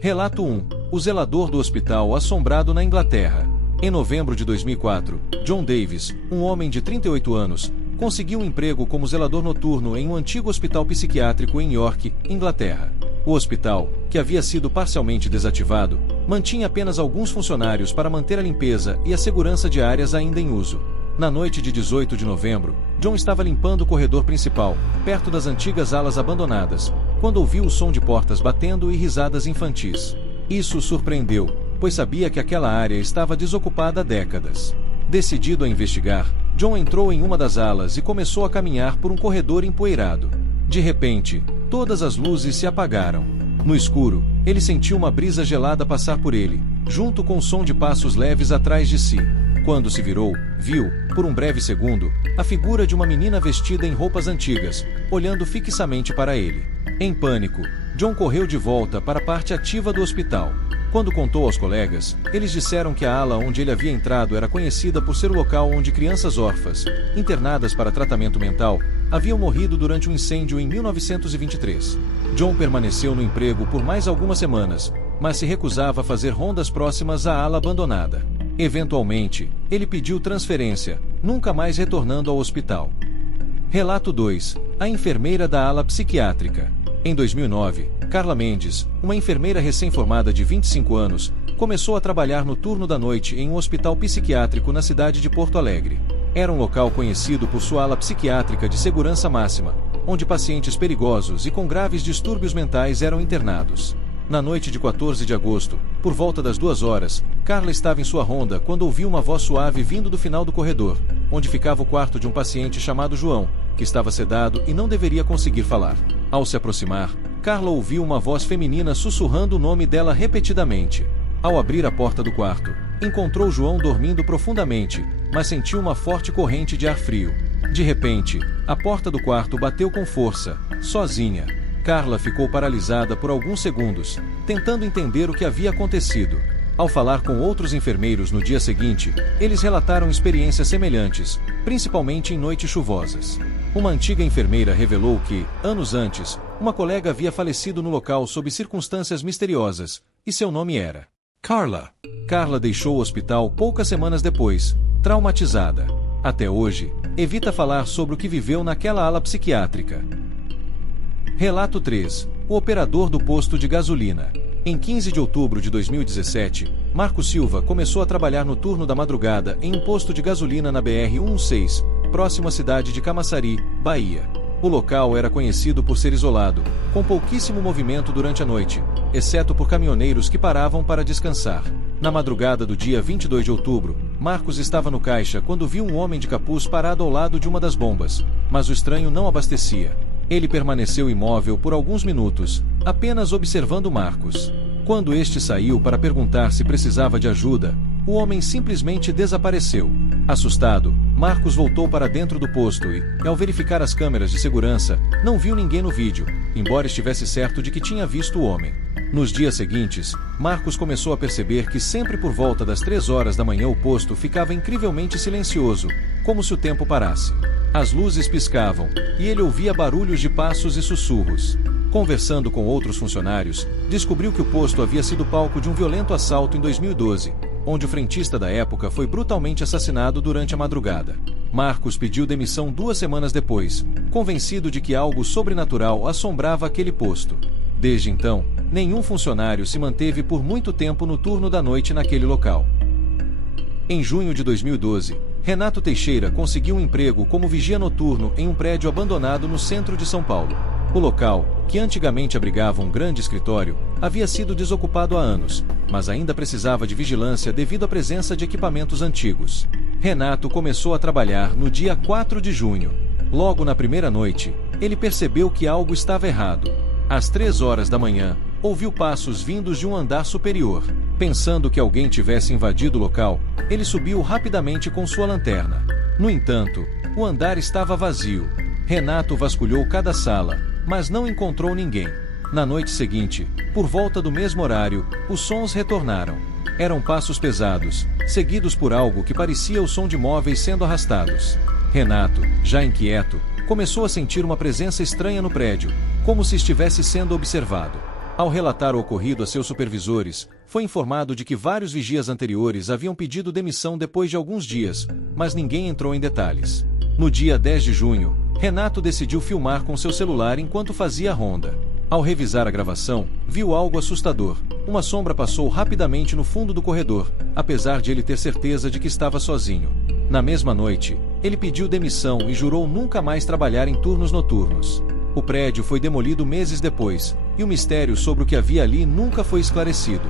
Relato 1. O zelador do hospital assombrado na Inglaterra. Em novembro de 2004, John Davis, um homem de 38 anos, conseguiu um emprego como zelador noturno em um antigo hospital psiquiátrico em York, Inglaterra. O hospital, que havia sido parcialmente desativado, mantinha apenas alguns funcionários para manter a limpeza e a segurança de áreas ainda em uso. Na noite de 18 de novembro, John estava limpando o corredor principal, perto das antigas alas abandonadas, quando ouviu o som de portas batendo e risadas infantis. Isso o surpreendeu, pois sabia que aquela área estava desocupada há décadas. Decidido a investigar, John entrou em uma das alas e começou a caminhar por um corredor empoeirado. De repente, todas as luzes se apagaram. No escuro, ele sentiu uma brisa gelada passar por ele, junto com o som de passos leves atrás de si. Quando se virou, viu, por um breve segundo, a figura de uma menina vestida em roupas antigas, olhando fixamente para ele. Em pânico, John correu de volta para a parte ativa do hospital. Quando contou aos colegas, eles disseram que a ala onde ele havia entrado era conhecida por ser o local onde crianças órfãs, internadas para tratamento mental, haviam morrido durante um incêndio em 1923. John permaneceu no emprego por mais algumas semanas, mas se recusava a fazer rondas próximas à ala abandonada. Eventualmente, ele pediu transferência, nunca mais retornando ao hospital. Relato 2. A enfermeira da ala psiquiátrica. Em 2009, Carla Mendes, uma enfermeira recém-formada de 25 anos, começou a trabalhar no turno da noite em um hospital psiquiátrico na cidade de Porto Alegre. Era um local conhecido por sua ala psiquiátrica de segurança máxima, onde pacientes perigosos e com graves distúrbios mentais eram internados. Na noite de 14 de agosto, por volta das 2 horas, Carla estava em sua ronda quando ouviu uma voz suave vindo do final do corredor, onde ficava o quarto de um paciente chamado João, que estava sedado e não deveria conseguir falar. Ao se aproximar, Carla ouviu uma voz feminina sussurrando o nome dela repetidamente. Ao abrir a porta do quarto, encontrou João dormindo profundamente, mas sentiu uma forte corrente de ar frio. De repente, a porta do quarto bateu com força, sozinha. Carla ficou paralisada por alguns segundos, tentando entender o que havia acontecido. Ao falar com outros enfermeiros no dia seguinte, eles relataram experiências semelhantes, principalmente em noites chuvosas. Uma antiga enfermeira revelou que, anos antes, uma colega havia falecido no local sob circunstâncias misteriosas, e seu nome era Carla. Carla deixou o hospital poucas semanas depois, traumatizada. Até hoje, evita falar sobre o que viveu naquela ala psiquiátrica. Relato 3. O operador do posto de gasolina. Em 15 de outubro de 2017, Marco Silva começou a trabalhar no turno da madrugada em um posto de gasolina na BR-116, próximo à cidade de Camaçari, Bahia. O local era conhecido por ser isolado, com pouquíssimo movimento durante a noite, exceto por caminhoneiros que paravam para descansar. Na madrugada do dia 22 de outubro, Marcos estava no caixa quando viu um homem de capuz parado ao lado de uma das bombas, mas o estranho não abastecia. Ele permaneceu imóvel por alguns minutos, apenas observando Marcos. Quando este saiu para perguntar se precisava de ajuda, o homem simplesmente desapareceu. Assustado, Marcos voltou para dentro do posto e, ao verificar as câmeras de segurança, não viu ninguém no vídeo, embora estivesse certo de que tinha visto o homem. Nos dias seguintes, Marcos começou a perceber que sempre por volta das 3 horas da manhã o posto ficava incrivelmente silencioso, como se o tempo parasse. As luzes piscavam, e ele ouvia barulhos de passos e sussurros. Conversando com outros funcionários, descobriu que o posto havia sido palco de um violento assalto em 2012, onde o frentista da época foi brutalmente assassinado durante a madrugada. Marcos pediu demissão 2 semanas depois, convencido de que algo sobrenatural assombrava aquele posto. Desde então, nenhum funcionário se manteve por muito tempo no turno da noite naquele local. Em junho de 2012, Renato Teixeira conseguiu um emprego como vigia noturno em um prédio abandonado no centro de São Paulo. O local, que antigamente abrigava um grande escritório, havia sido desocupado há anos, mas ainda precisava de vigilância devido à presença de equipamentos antigos. Renato começou a trabalhar no dia 4 de junho. Logo na primeira noite, ele percebeu que algo estava errado. Às 3 horas da manhã, ouviu passos vindos de um andar superior. Pensando que alguém tivesse invadido o local, ele subiu rapidamente com sua lanterna. No entanto, o andar estava vazio. Renato vasculhou cada sala, mas não encontrou ninguém. Na noite seguinte, por volta do mesmo horário, os sons retornaram. Eram passos pesados, seguidos por algo que parecia o som de móveis sendo arrastados. Renato, já inquieto, começou a sentir uma presença estranha no prédio, como se estivesse sendo observado. Ao relatar o ocorrido a seus supervisores, foi informado de que vários vigias anteriores haviam pedido demissão depois de alguns dias, mas ninguém entrou em detalhes. No dia 10 de junho, Renato decidiu filmar com seu celular enquanto fazia a ronda. Ao revisar a gravação, viu algo assustador. Uma sombra passou rapidamente no fundo do corredor, apesar de ele ter certeza de que estava sozinho. Na mesma noite, ele pediu demissão e jurou nunca mais trabalhar em turnos noturnos. O prédio foi demolido meses depois, e o mistério sobre o que havia ali nunca foi esclarecido.